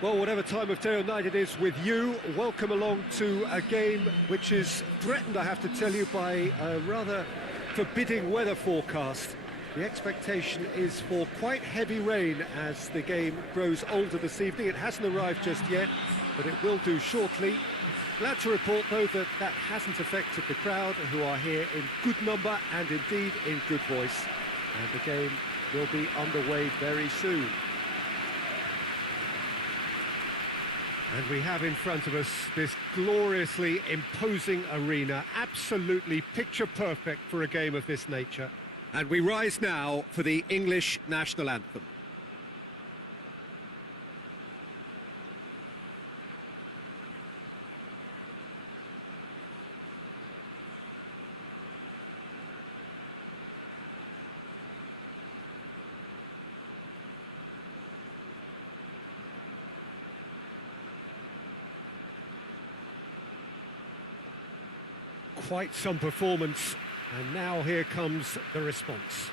Well, whatever time of day or night it is with you, welcome along to a game which is threatened, I have to tell you, by a rather forbidding weather forecast. The expectation is for quite heavy rain as the game grows older this evening. It hasn't arrived just yet, but it will do shortly. Glad to report, though, that that hasn't affected the crowd, who are here in good number and indeed in good voice. And the game will be underway very soon. And we have in front of us this gloriously imposing arena, absolutely picture perfect for a game of this nature. And we rise now for the English national anthem. Quite some performance, and now here comes the response.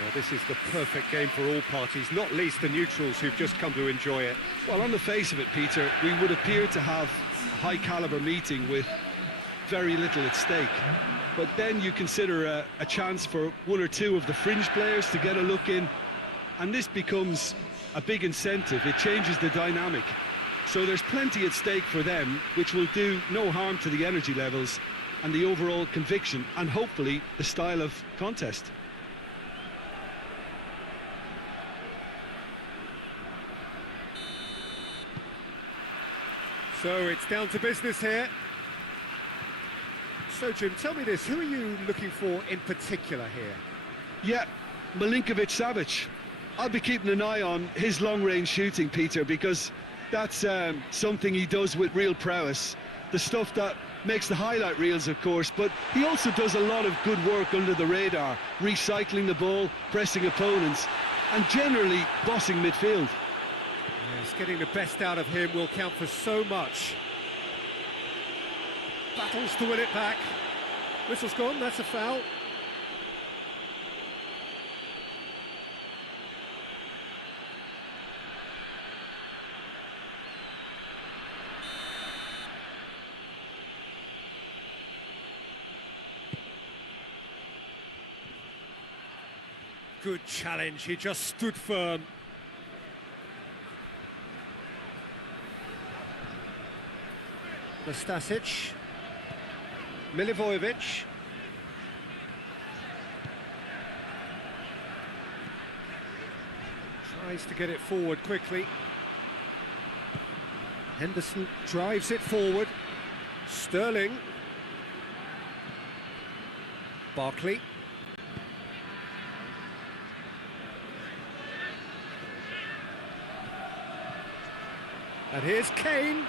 Well, this is the perfect game for all parties, not least the neutrals who've just come to enjoy it. Well, on the face of it, Peter, we would appear to have a high-caliber meeting with very little at stake. But then you consider a chance for one or two of the fringe players to get a look in, and this becomes a big incentive. It changes the dynamic. So there's plenty at stake for them, which will do no harm to the energy levels and the overall conviction, and hopefully the style of contest. So it's down to business here. So, Jim, tell me this, who are you looking for in particular here? Yeah, Milinkovic-Savic. I'll be keeping an eye on his long-range shooting, Peter, because that's something he does with real prowess. The stuff that makes the highlight reels, of course, but he also does a lot of good work under the radar, recycling the ball, pressing opponents, and generally bossing midfield. Yes, getting the best out of him will count for so much. Battles to win it back. Whistle's gone, that's a foul. Good challenge, he just stood firm. Nastasic, Milivojevic, tries to get it forward quickly. Henderson drives it forward. Sterling, Barkley, and here's Kane.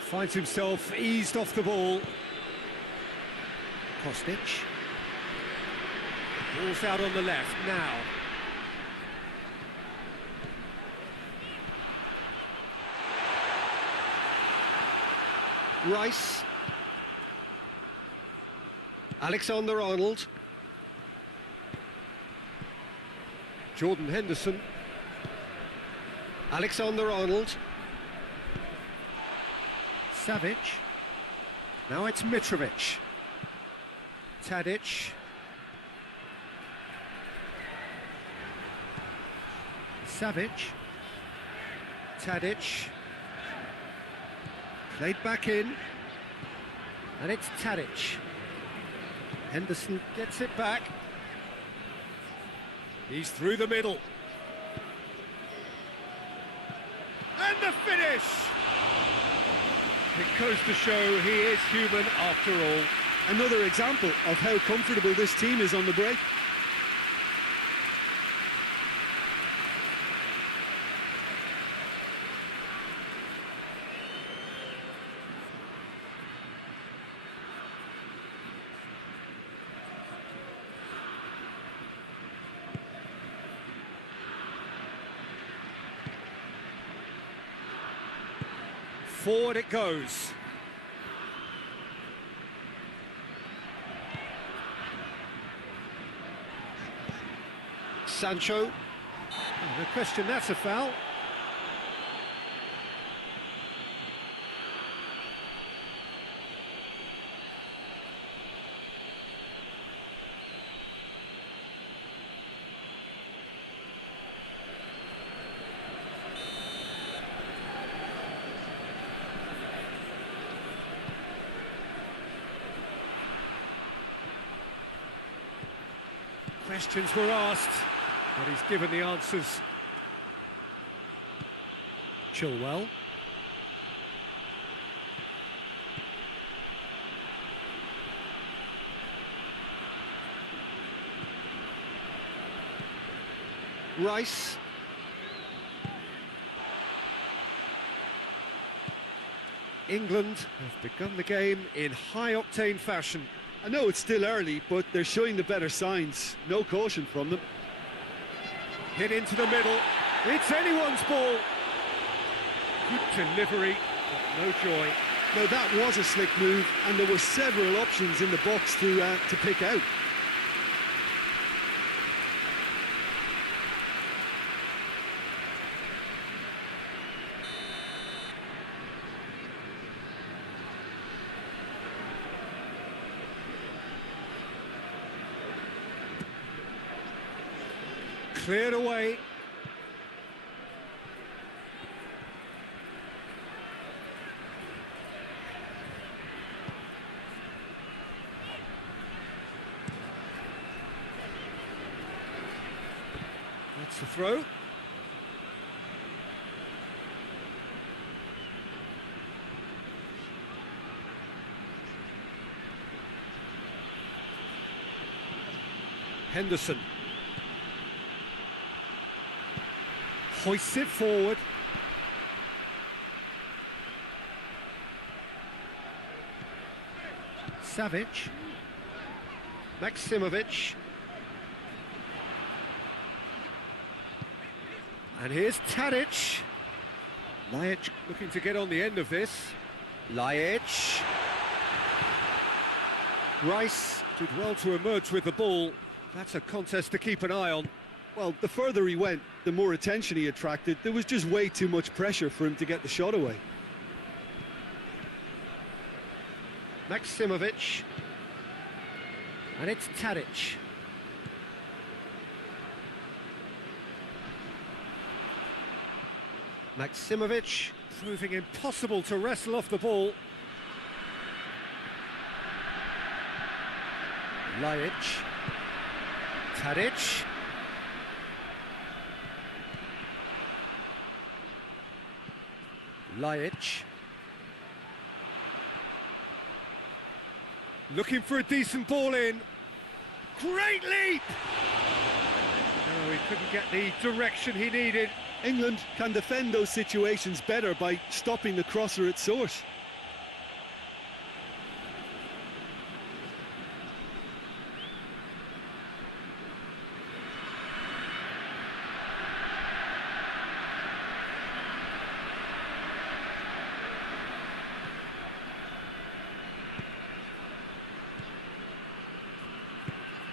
Finds himself eased off the ball. Kostic. Ball's out on the left now. Rice. Alexander-Arnold. Jordan Henderson. Alexander-Arnold. Savic. Now it's Mitrovic. Tadic. Savic. Tadic. Played back in. And it's Tadic. Henderson gets it back. He's through the middle. And the finish! It goes to show he is human after all. Another example of how comfortable this team is on the break. Forward it goes. Sancho. No question, that's a foul. Questions were asked, but he's given the answers. Chilwell. Rice. England have begun the game in high-octane fashion. I know it's still early, but they're showing the better signs. No caution from them. Hit into the middle. It's anyone's ball. Good delivery, but no joy. Now that was a slick move, and there were several options in the box to pick out. Cleared away. That's the throw. Henderson. Hoists it forward. Savic. Maximovic. And here's Tadic. Lajic looking to get on the end of this. Lajic. Rice did well to emerge with the ball. That's a contest to keep an eye on. Well, the further he went, the more attention he attracted. There was just way too much pressure for him to get the shot away. Maximovic. And it's Tadic. Maximovic proving impossible to wrestle off the ball. Lajic. Tadic. Lajic. Looking for a decent ball in. Great leap! No, he couldn't get the direction he needed. England can defend those situations better by stopping the crosser at source.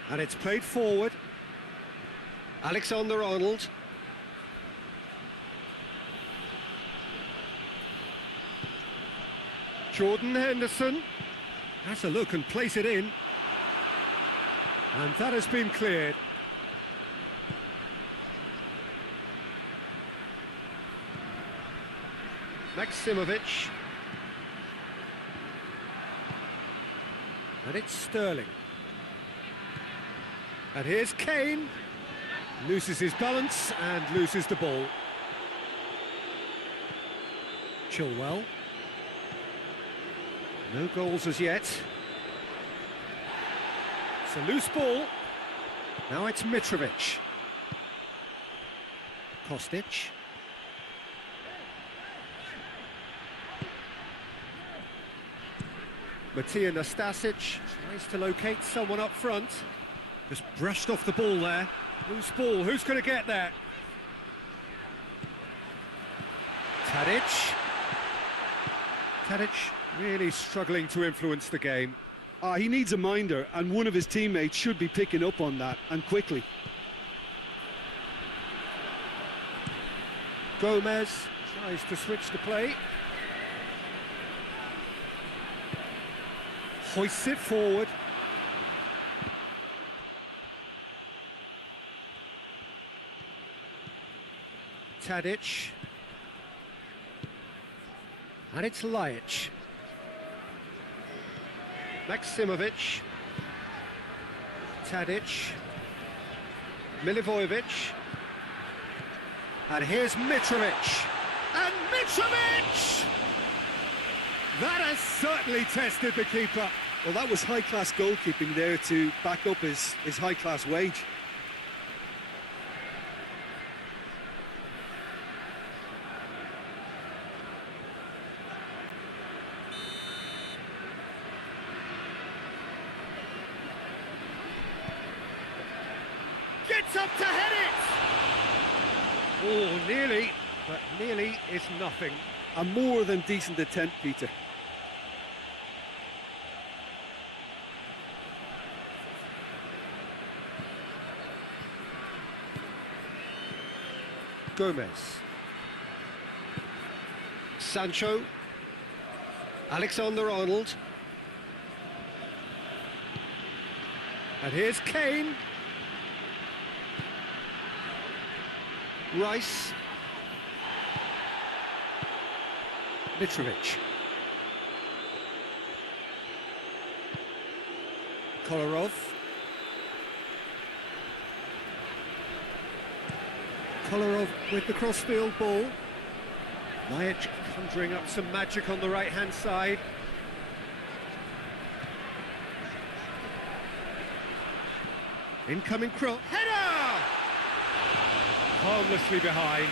And it's played forward. Alexander-Arnold. Jordan Henderson has a look and place it in. And that has been cleared. Maximovic. And it's Sterling. And here's Kane. Loses his balance and loses the ball. Chilwell. No goals as yet. It's a loose ball. Now it's Mitrovic. Kostic. Matija Nastasic tries to locate someone up front. Just brushed off the ball there. Loose ball, who's going to get there? Tadic. Tadic really struggling to influence the game. He needs a minder, and one of his teammates should be picking up on that, and quickly. Gomez tries to switch the play. Hoists it forward. Tadic. And it's Lajic. Maksimovic. Tadic. Milivojevic. And here's Mitrovic. And Mitrovic! That has certainly tested the keeper. Well, that was high-class goalkeeping there to back up his high-class wage. Gets up to head it! Oh, nearly, but nearly is nothing. A more than decent attempt, Peter. Gomez. Sancho. Alexander-Arnold. And here's Kane. Rice. Mitrovic. Kolarov. Kolarov with the cross-field ball. Lajic conjuring up some magic on the right-hand side. Incoming cross. Header! Harmlessly behind.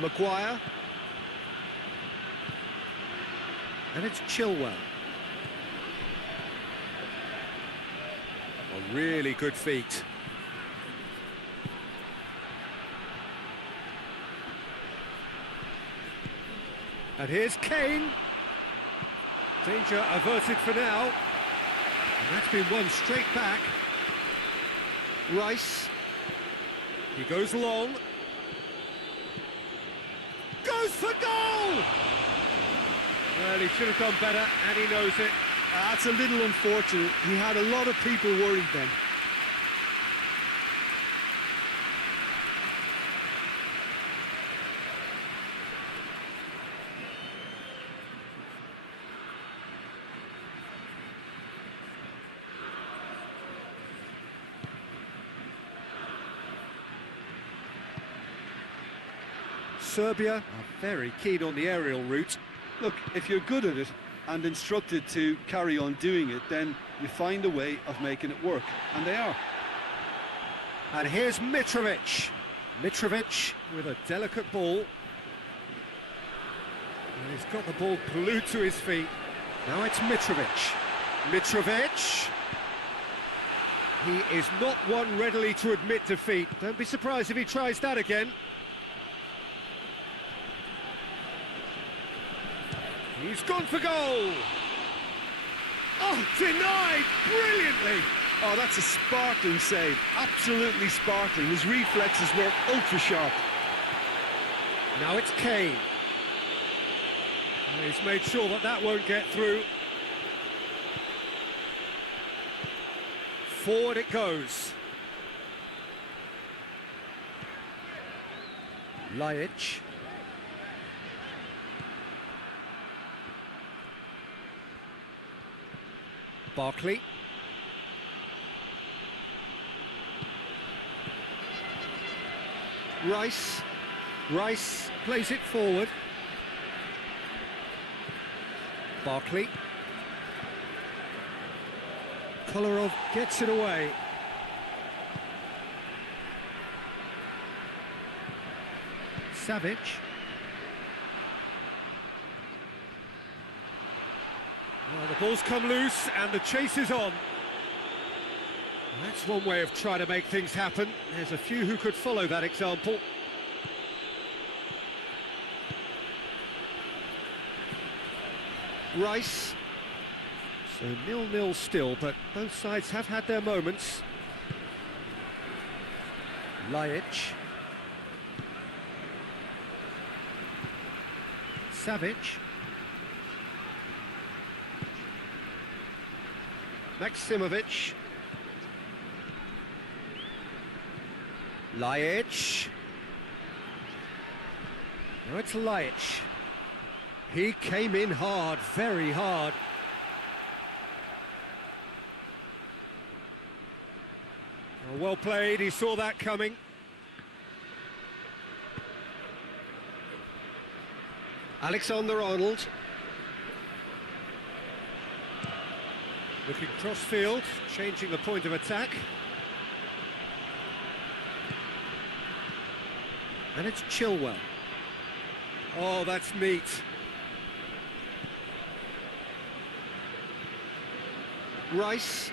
Maguire. And it's Chilwell. A really good feet. And here's Kane. Danger averted for now. And that's been won straight back. Rice. He goes long. Goes for goal! Well, he should have done better, and he knows it. That's a little unfortunate. He had a lot of people worried then. Serbia are very keen on the aerial route. Look, if you're good at it and instructed to carry on doing it, then you find a way of making it work, and they are. And here's Mitrovic. Mitrovic with a delicate ball. And he's got the ball glued to his feet. Now it's Mitrovic. Mitrovic. He is not one readily to admit defeat. Don't be surprised if he tries that again. He's gone for goal! Oh, denied brilliantly! Oh, that's a sparkling save. Absolutely sparkling. His reflexes were ultra sharp. Now it's Kane. He's made sure that that won't get through. Forward it goes. Lajic. Barkley. Rice. Rice plays it forward. Barkley. Kolarov gets it away. Savic. Well, the ball's come loose and the chase is on. That's one way of trying to make things happen. There's a few who could follow that example. Rice. So 0-0 still, but both sides have had their moments. Lajic. Savic. Maksimovic. Lajic. Now it's Lajic. He came in hard, very hard. Well played, he saw that coming. Alexander-Arnold. Looking cross-field, changing the point of attack. And it's Chilwell. Oh, that's neat. Rice.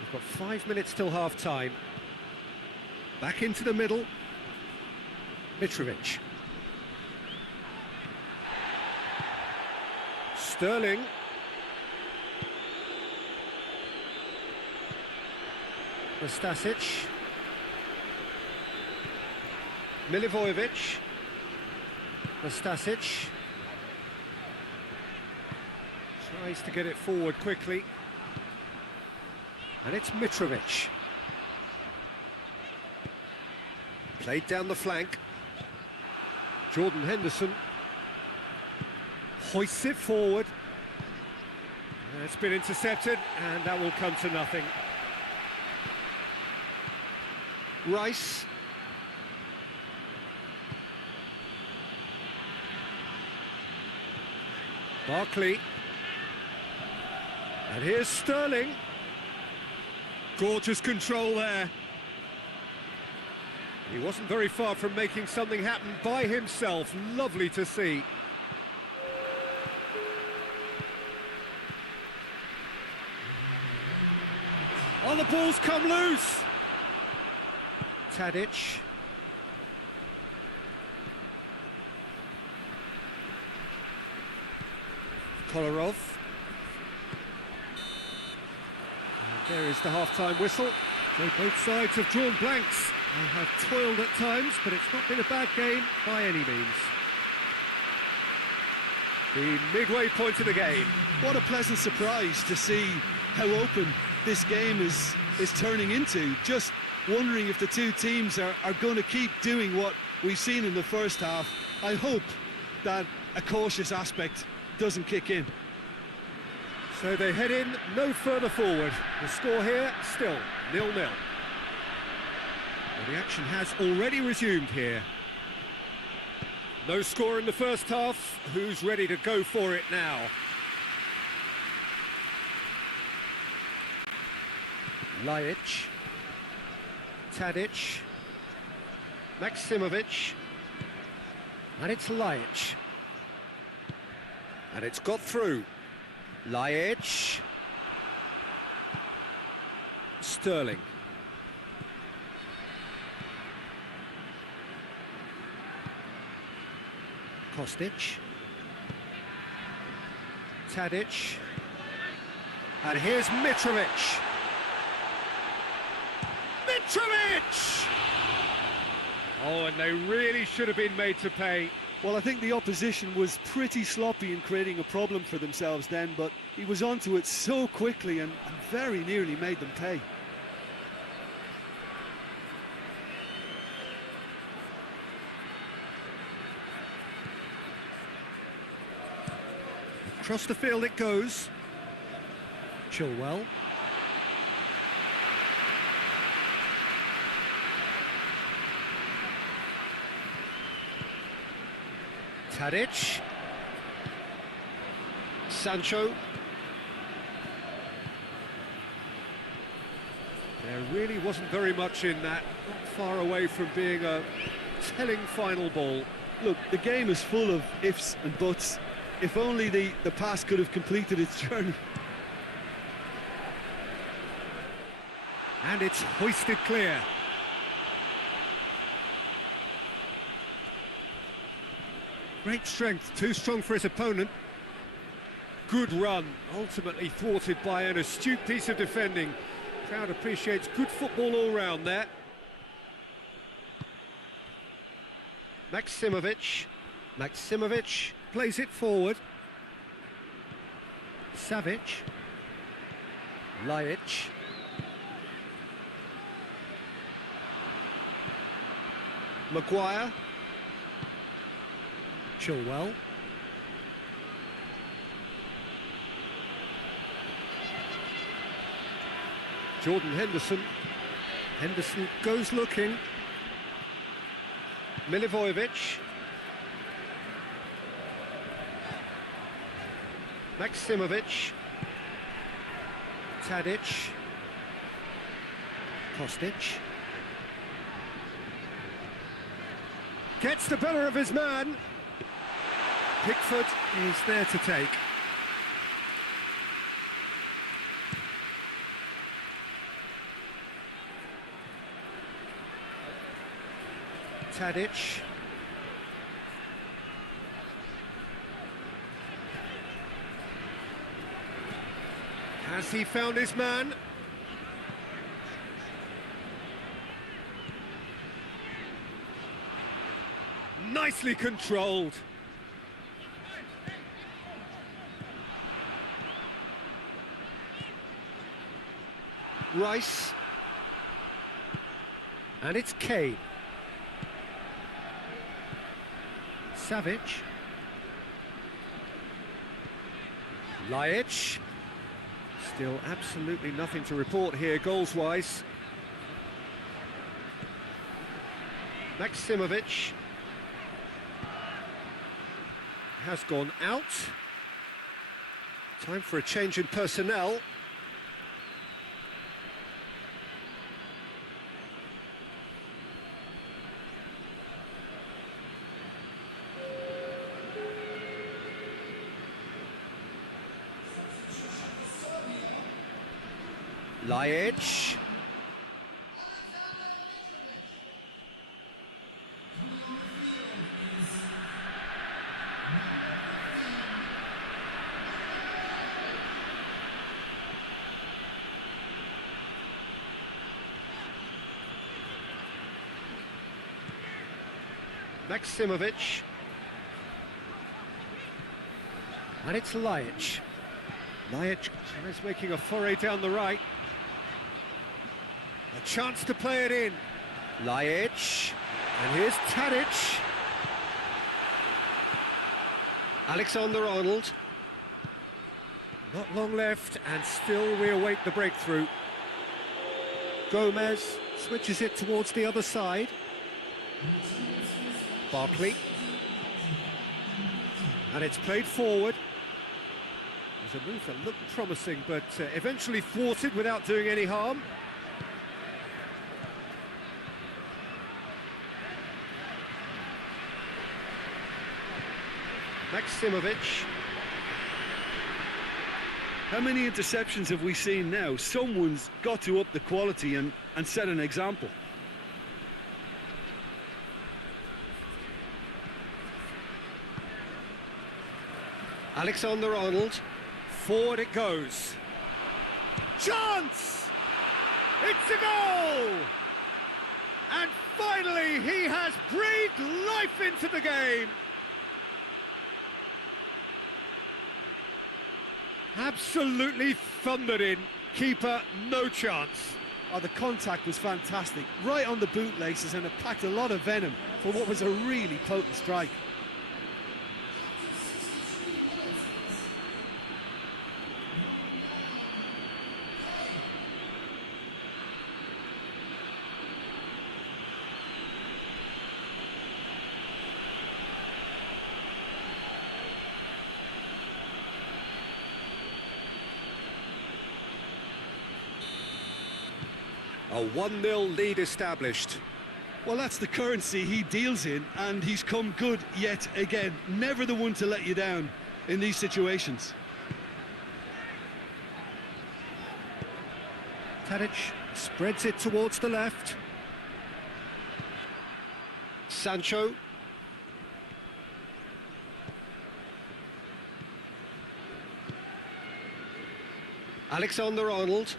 We've got 5 minutes till half-time. Back into the middle. Mitrovic. Sterling. Nastasic. Milivojevic. Nastasic. Tries to get it forward quickly. And it's Mitrovic. Played down the flank. Jordan Henderson. Hoists it forward. And it's been intercepted, and that will come to nothing. Rice. Barkley. And here's Sterling. Gorgeous control there. He wasn't very far from making something happen by himself. Lovely to see. Oh, the ball's come loose. Tadic. Kolarov. And there is the half-time whistle. So both sides have drawn blanks. They have toiled at times, but it's not been a bad game by any means. The midway point of the game. What a pleasant surprise to see how open this game is turning into. Just wondering if the two teams are going to keep doing what we've seen in the first half. I hope that a cautious aspect doesn't kick in. So they head in no further forward. The score here still 0-0. Well, the action has already resumed here. No score in the first half. Who's ready to go for it now? Lajic. Tadic. Maksimovic. And it's Lajic. And it's got through. Lajic. Sterling. Kostic. Tadic. And here's Mitrovic. Mitrovic! Oh, and they really should have been made to pay. Well, I think the opposition was pretty sloppy in creating a problem for themselves then, but he was onto it so quickly and very nearly made them pay. Across the field it goes. Chilwell. Tadic. Sancho. There really wasn't very much in that, not far away from being a telling final ball. Look, the game is full of ifs and buts. If only the pass could have completed its journey. And it's hoisted clear. Great strength, too strong for his opponent. Good run, ultimately thwarted by an astute piece of defending. Crowd appreciates good football all round there. Maximovic plays it forward. Savic. Lajic. Maguire. Chilwell. Jordan Henderson. Henderson goes looking. Milivojevic. Maximovic. Tadic. Kostic. Gets the better of his man. Pickford is there to take. Tadic. Has he found his man? Nicely controlled. Rice. And it's Kane. Savic. Lajic. Still absolutely nothing to report here goals-wise. Maximovic has gone out. Time for a change in personnel. Lajic. Maximovic. And it's Lajic. Lajic is making a foray down the right. A chance to play it in. Lajic. And here's Tadic. Alexander-Arnold. Not long left, and still we await the breakthrough. Gomez switches it towards the other side. Barkley. And it's played forward. There's a move that looked promising, but eventually thwarted without doing any harm. Maximovic. How many interceptions have we seen now? Someone's got to up the quality and set an example. Alexander-Arnold. Forward it goes. Chance! It's a goal! And Finally, he has breathed life into the game. Absolutely thundered in. Keeper, no chance. Oh, the contact was fantastic, right on the bootlaces, and it packed a lot of venom for what was a really potent strike. A 1-0 lead established. Well, that's the currency he deals in, and he's come good yet again. Never the one to let you down in these situations. Tadic spreads it towards the left. Sancho. Alexander-Arnold.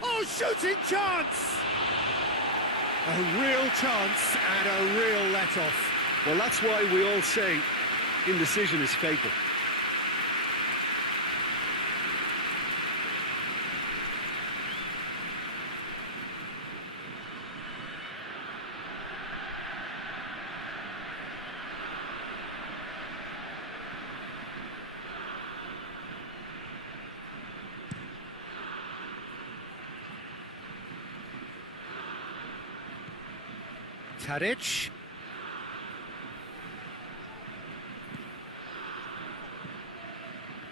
Oh, shooting chance! A real chance and a real let-off. Well, that's why we all say indecision is fatal. Tadic.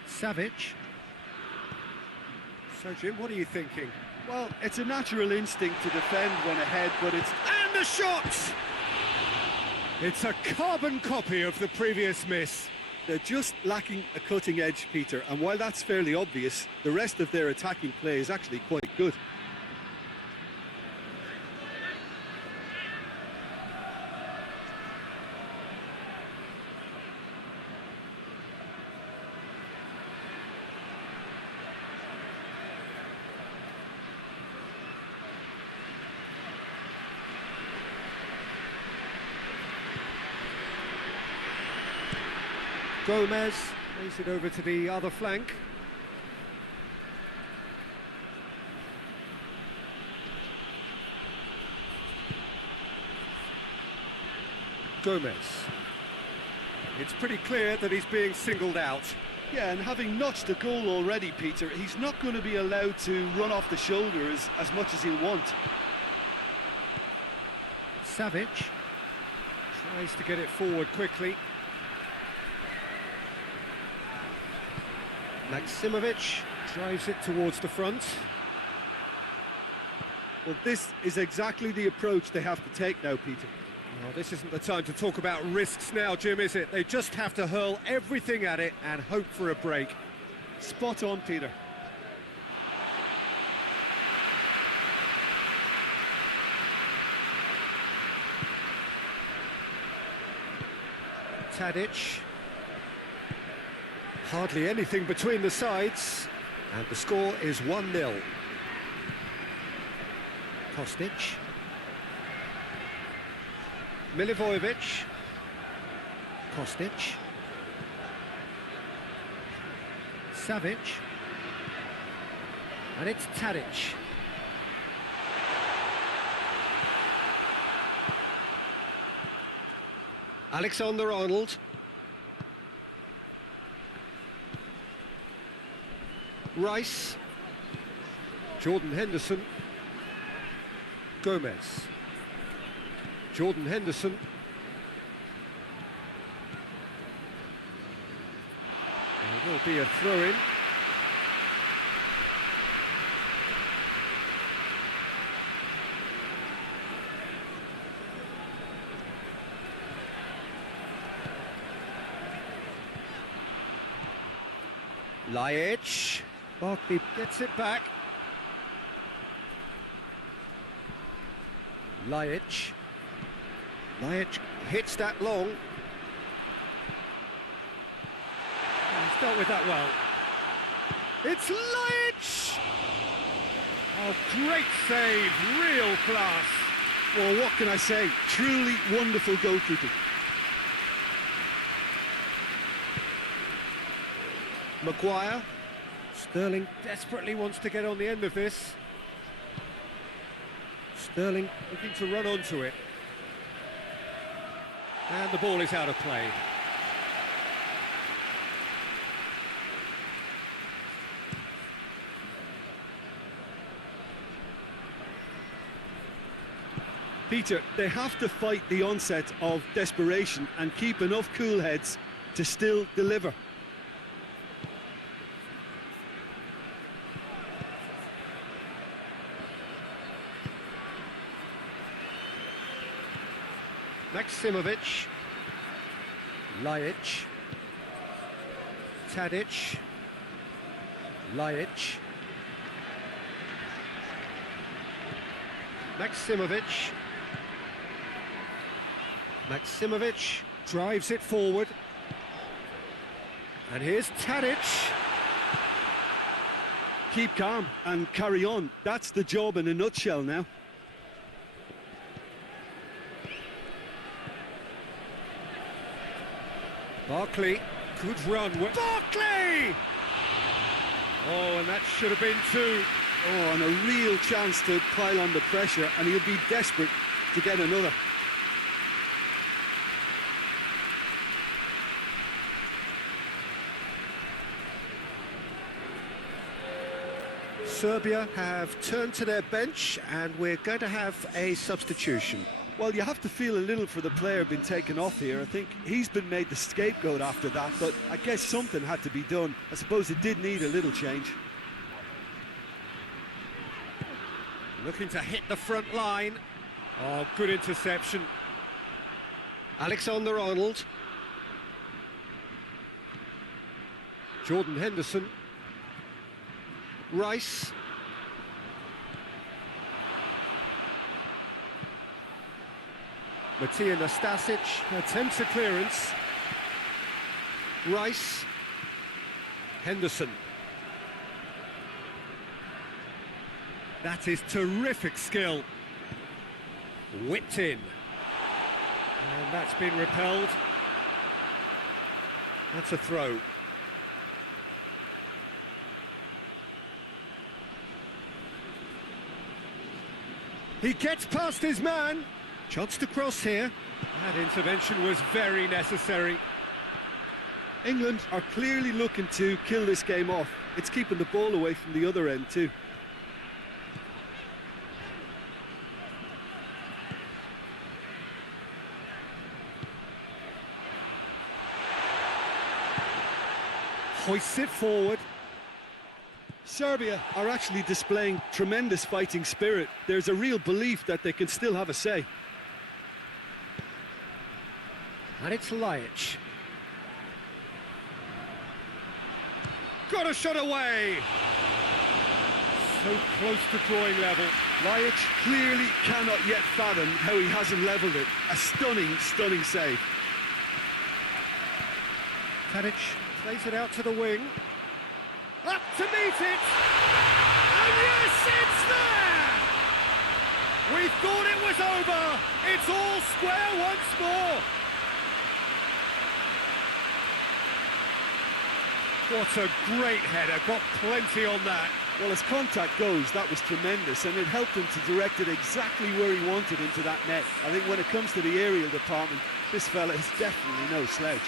Savic. So, Jim, what are you thinking? Well, it's a natural instinct to defend when ahead, but it's... And the shot! It's a carbon copy of the previous miss. They're just lacking a cutting edge, Peter, and while that's fairly obvious, the rest of their attacking play is actually quite good. Gomez plays it over to the other flank. Gomez. It's pretty clear that he's being singled out. Yeah, and having notched a goal already, Peter, he's not going to be allowed to run off the shoulder as much as he'll want. Savic tries to get it forward quickly. Maximovic drives it towards the front. Well, this is exactly the approach they have to take now, Peter. Well, this isn't the time to talk about risks now, Jim, is it? They just have to hurl everything at it and hope for a break. Spot on, Peter. Tadic. Hardly anything between the sides, and the score is 1-0. Kostic. Milivojevic. Kostic. Savic. And it's Tadic. Alexander-Arnold. Rice. Jordan Henderson. Gomez. Jordan Henderson. There will be a throw-in. Lajic. Barkley gets it back. Lajic. Lajic hits that long. He's dealt with that well. It's Lajic! Oh, great save, real class. Well, what can I say? Truly wonderful goalkeeping. Maguire. Sterling desperately wants to get on the end of this. Sterling looking to run onto it. And the ball is out of play. Peter, they have to fight the onset of desperation and keep enough cool heads to still deliver. Maksimovic, Lajic, Tadic, Lajic, Maksimovic, Maksimovic drives it forward, and here's Tadic. Keep calm and carry on. That's the job in a nutshell now. Barkley, good run. Barkley! Oh, and that should have been two. Oh, and a real chance to pile on the pressure, and he'll be desperate to get another. Serbia have turned to their bench, and we're going to have a substitution. Well, you have to feel a little for the player being taken off here. I think he's been made the scapegoat after that, but I guess something had to be done. I suppose it did need a little change. Looking to hit the front line. Oh, good interception. Alexander-Arnold. Jordan Henderson. Rice. Matija Nastasic attempts a clearance. Rice. Henderson. That is terrific skill. Whipped in. And that's been repelled. That's a throw. He gets past his man. Chance to cross here. That intervention was very necessary. England are clearly looking to kill this game off. It's keeping the ball away from the other end too. Hoists it forward. Serbia are actually displaying tremendous fighting spirit. There's a real belief that they can still have a say. And it's Lajic. Got a shot away! So close to drawing level. Lajic clearly cannot yet fathom how he hasn't levelled it. A stunning, stunning save. Tadic plays it out to the wing. Up to meet it! And yes, it's there! We thought it was over! It's all square once more! What a great header, got plenty on that. Well, as contact goes, that was tremendous, and it helped him to direct it exactly where he wanted into that net. I think when it comes to the aerial department, this fella is definitely no slouch.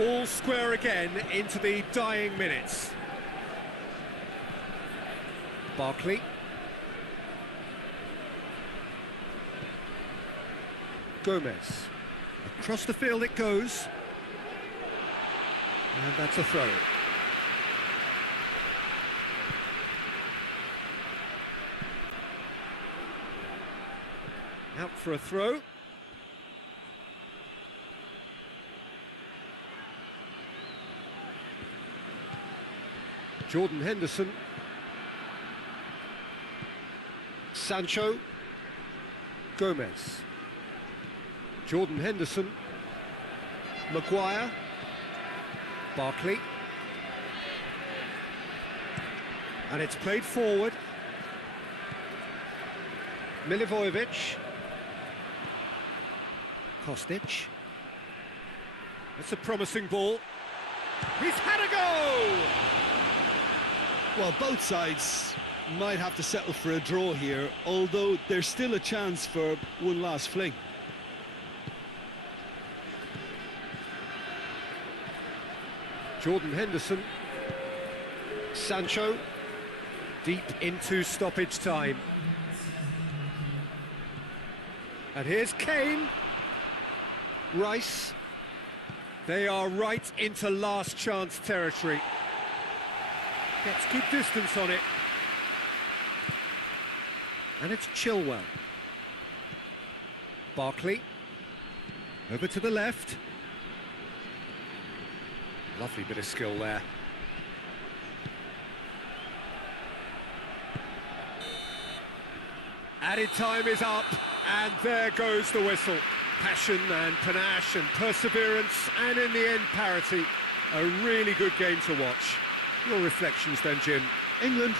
All square again into the dying minutes. Barkley. Gomez. Across the field it goes. And that's a throw. Out for a throw. Jordan Henderson. Sancho. Gomez. Jordan Henderson. Maguire. Barkley. And it's played forward. Milivojevic. Kostic. That's a promising ball. He's had a go! Well, both sides might have to settle for a draw here, although there's still a chance for one last fling. Jordan Henderson. Sancho. Deep into stoppage time. And here's Kane. Rice. They are right into last chance territory. Gets good distance on it. And it's Chilwell. Barkley. Over to the left. Lovely bit of skill there. Added time is up, and there goes the whistle. Passion and panache and perseverance, and in the end parity. A really good game to watch. Your reflections then, Jim? England,